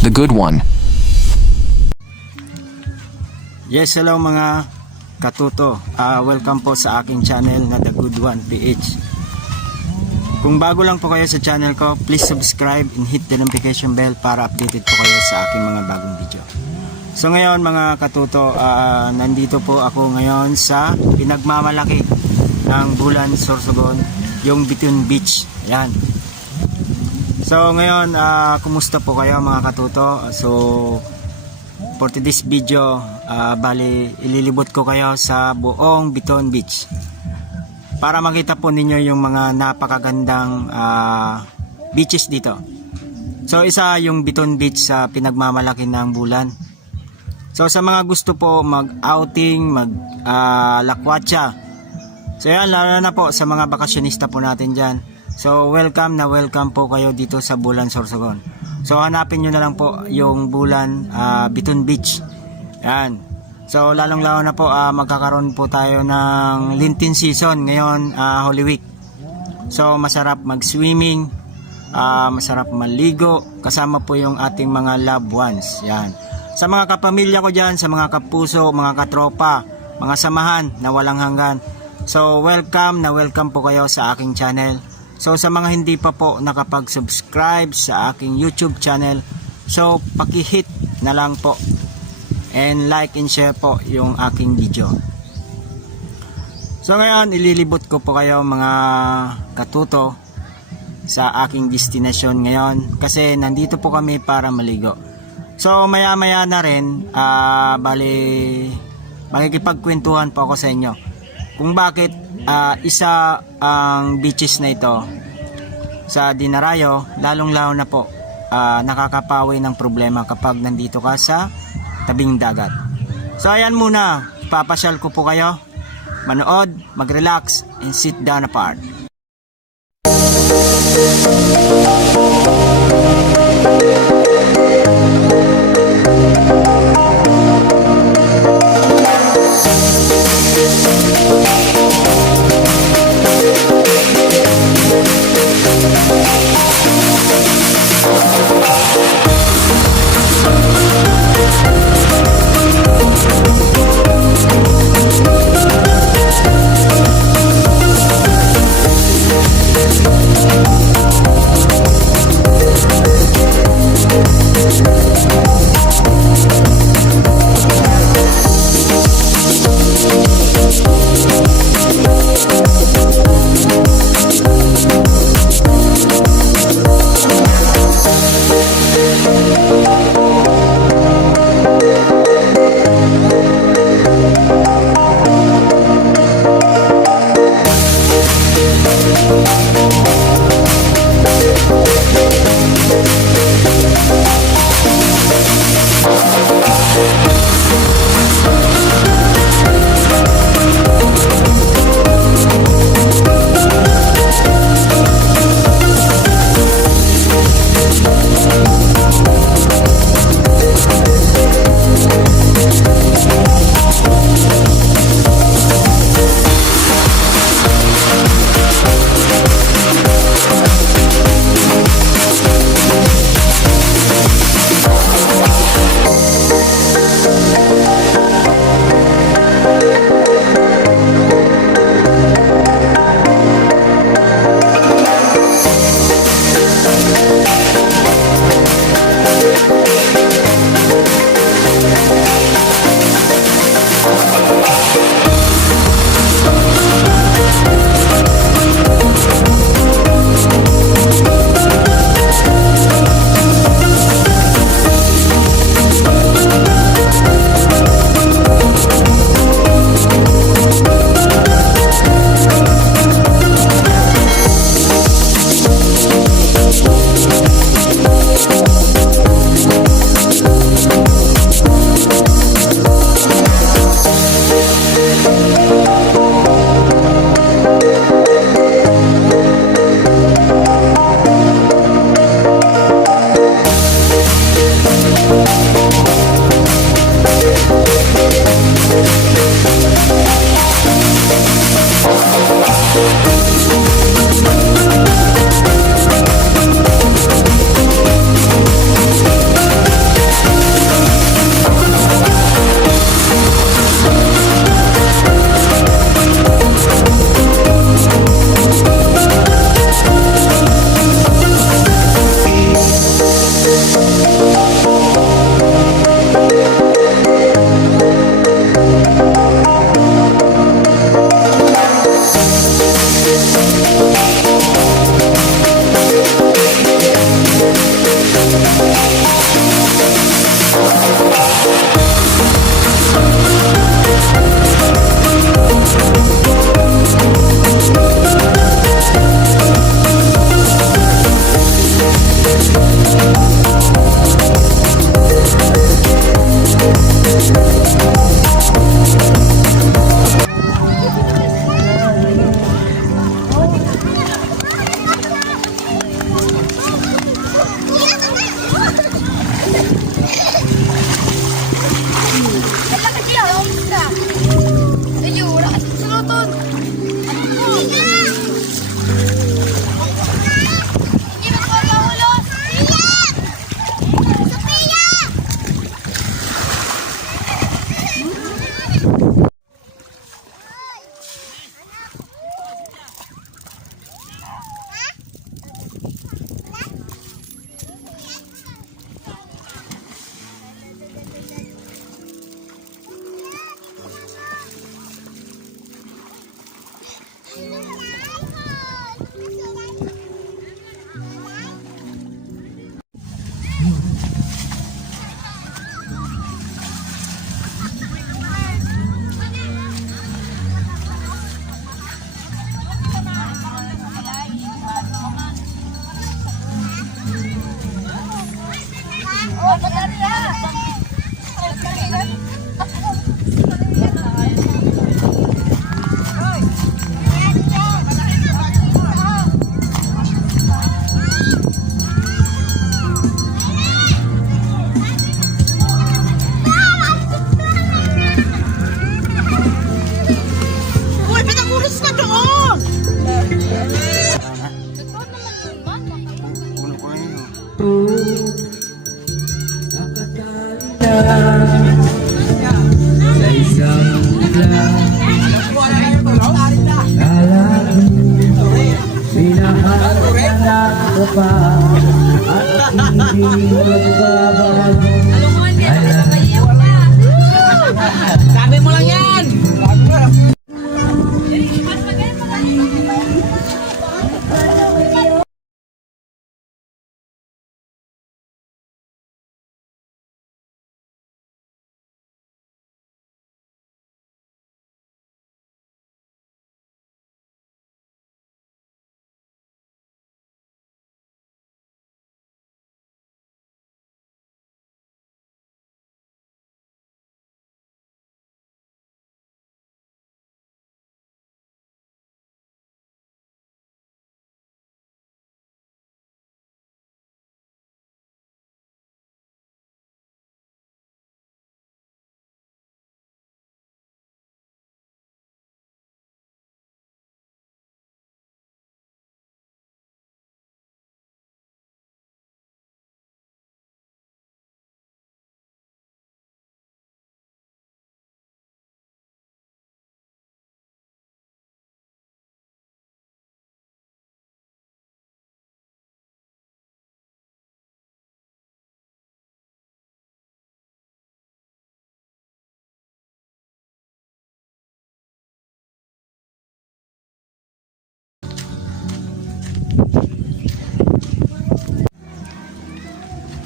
The Good One. Yes, hello mga katuto. Welcome po sa aking channel na The Good One PH. Kung bago lang po kayo sa channel ko, please subscribe and hit the notification bell para updated po kayo sa aking mga bagong video. So ngayon mga katuto, nandito po ako ngayon sa pinagmamalaki ng Bulan, Sorsogon, yung Bituin Beach. Ayan. So ngayon, kumusta po kayo mga katuto? So for today's video, bali ililibot ko kayo sa buong Bituin Beach para makita po ninyo yung mga napakagandang beaches dito. So isa yung Bituin Beach sa pinagmamalaki ng Bulan. So sa mga gusto po mag-outing, lakwatsa, so yan, lalo na po sa mga bakasyonista po natin dyan. So welcome po kayo dito sa Bulan, Sorsogon. So hanapin nyo na lang po yung Bulan Bituin Beach. Yan. So lalong-lalo na po magkakaroon po tayo ng Lenten season ngayon, Holy Week. So masarap mag-swimming, masarap maligo kasama po yung ating mga loved ones. Yan. Sa mga kapamilya ko dyan, sa mga kapuso, mga katropa, mga samahan na walang hanggan. So welcome po kayo sa aking channel. So sa mga hindi pa po nakapag-subscribe sa aking YouTube channel, so paki-hit na lang po and like and share po yung aking video. So ngayon ililibot ko po kayo mga katuto sa aking destination ngayon kasi nandito po kami para maligo. So maya maya na rin bali makikipagkwentuhan po ako sa inyo kung bakit isa ang beaches na ito sa Dinarayo, lalong-lalo na po nakakapawi ng problema kapag nandito ka sa tabing dagat. So ayan muna, papasyal ko po kayo manood, mag-relax and sit down apart. Uy, pinakulos ka doon! Puno ko yun. Sa isang minahal ko pa at hindi magbabago. Sabi mo lang yan!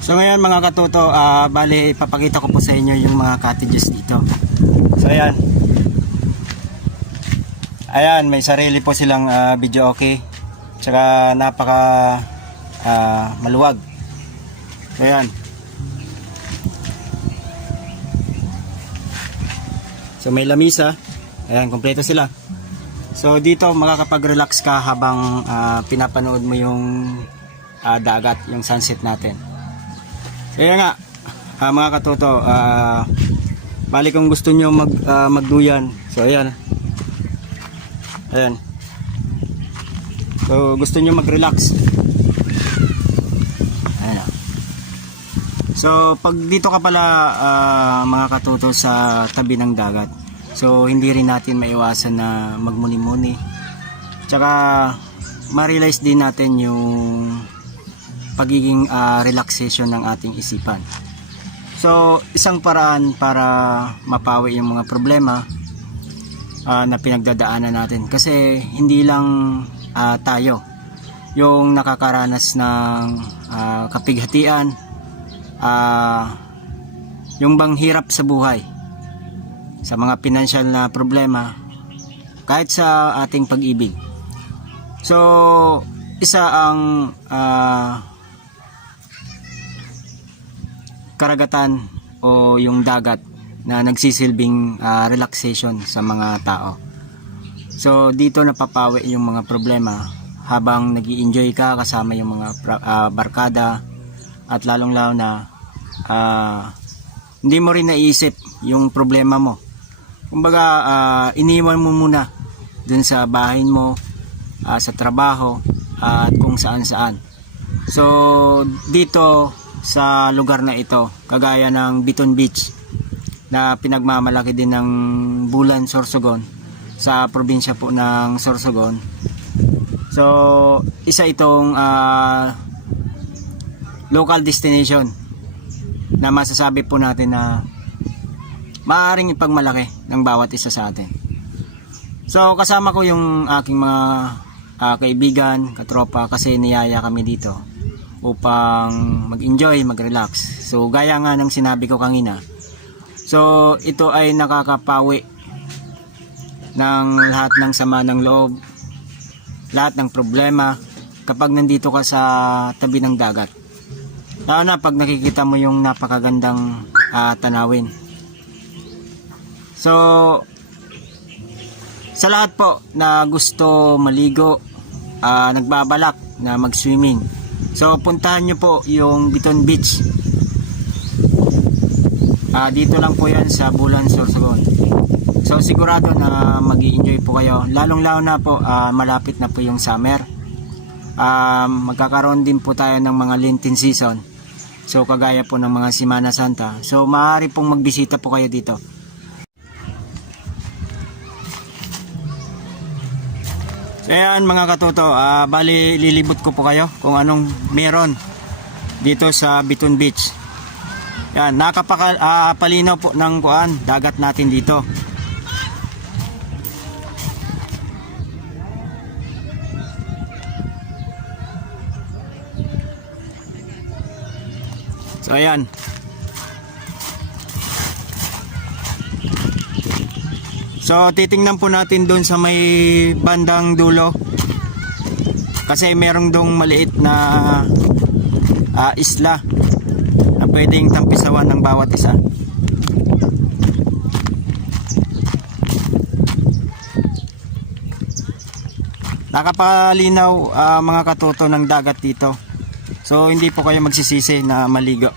So ngayon mga katuto, bali ipapakita ko po sa inyo yung mga cottages dito. So ayan. Ayan, may sarili po silang video okay. Tsaka napaka maluwag. So ayan. So may lamisa. Ayan, kompleto sila. So dito makakapag-relax ka habang pinapanood mo yung dagat, yung sunset natin. Kaya nga, mga katoto, bali kung gusto nyo magduyan, so ayan. Ayan. So gusto nyo mag-relax. Ayan. So pag dito ka pala, mga katoto, sa tabi ng dagat, so hindi rin natin maiwasan na magmuni-muni. Tsaka ma-realize din natin yung pagiging relaxation ng ating isipan. So isang paraan para mapawi yung mga problema na pinagdadaanan natin, kasi hindi lang tayo yung nakakaranas ng kapighatian, yung bang hirap sa buhay, sa mga financial na problema, kahit sa ating pag-ibig. So isa ang karagatan o yung dagat na nagsisilbing relaxation sa mga tao. So dito napapawi yung mga problema habang nag-i-enjoy ka kasama yung mga barkada, at lalong-lalo na hindi mo rin naisip yung problema mo. Kumbaga iniwan mo muna dun sa bahay mo, sa trabaho, at kung saan-saan. So dito sa lugar na ito, kagaya ng Biton Beach na pinagmamalaki din ng Bulan, Sorsogon, sa probinsya po ng Sorsogon. So isa itong local destination na masasabi po natin na maaaring ipagmalaki ng bawat isa sa atin. So kasama ko yung aking mga kaibigan, katropa, kasi niyaya kami dito upang mag-enjoy, mag-relax. So gaya nga ng sinabi ko kanina, so ito ay nakakapawi ng lahat ng sama ng loob, lahat ng problema kapag nandito ka sa tabi ng dagat. Lalo na pag nakikita mo yung napakagandang tanawin. So, sa lahat po na gusto maligo, nagbabalak na mag-swimming, so puntahan nyo po yung Biton Beach. Dito lang po yan sa Bulan, Sorsogon. So sigurado na mag-i-enjoy po kayo, lalong-lalo na po malapit na po yung summer. Magkakaroon din po tayo ng mga Lenten season, so kagaya po ng mga Semana Santa. So maaari pong magbisita po kayo dito. So ayan mga katuto, bali lilibot ko po kayo kung anong meron dito sa Biton Beach. Yan, nakapalinaw po ng dagat natin dito. So ayan. So titingnan po natin doon sa may bandang dulo, kasi merong dong maliit na isla na pwedeng tampisawan ng bawat isa. Nakapalinaw mga katuto ng dagat dito, so hindi po kayo magsisisi na maligo.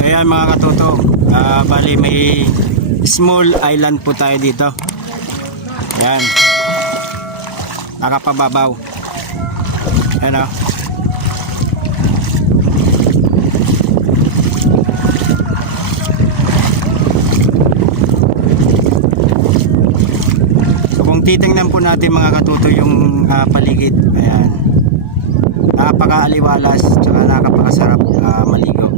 Ayan mga katuto, bali may small island po tayo dito. Ayan, nakapababaw. Ayan o. So kung titingnan po natin mga katuto yung paligid, ayan, napakaaliwalas tsaka nakapakasarap maligo.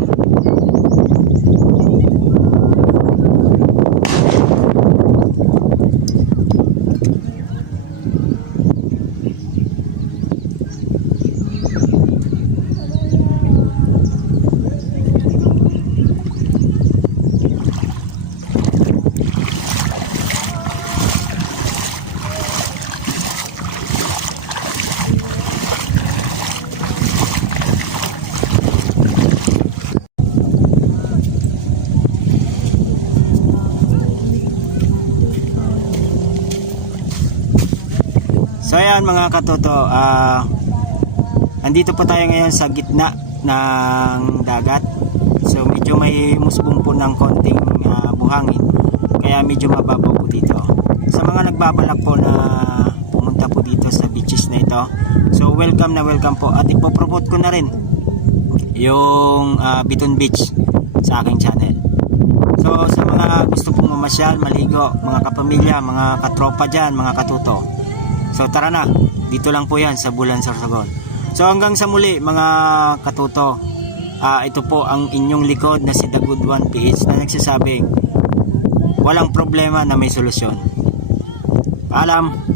So ayan mga katuto, andito po tayo ngayon sa gitna ng dagat. So medyo may musbong po ng konting buhangin, kaya medyo mababaw po dito. Sa mga nagbabalak po na pumunta po dito sa beaches na ito, so welcome na welcome po, at ipopromote ko na rin yung Biton Beach sa aking channel. So sa mga gusto pong mamasyal, maligo, mga kapamilya, mga katropa dyan, mga katuto, so tara na, dito lang po yan sa Bulan, Sorsogon. So hanggang sa muli mga katuto, ito po ang inyong likod na si The Good One PH na nagsasabing walang problema na may solusyon. Paalam.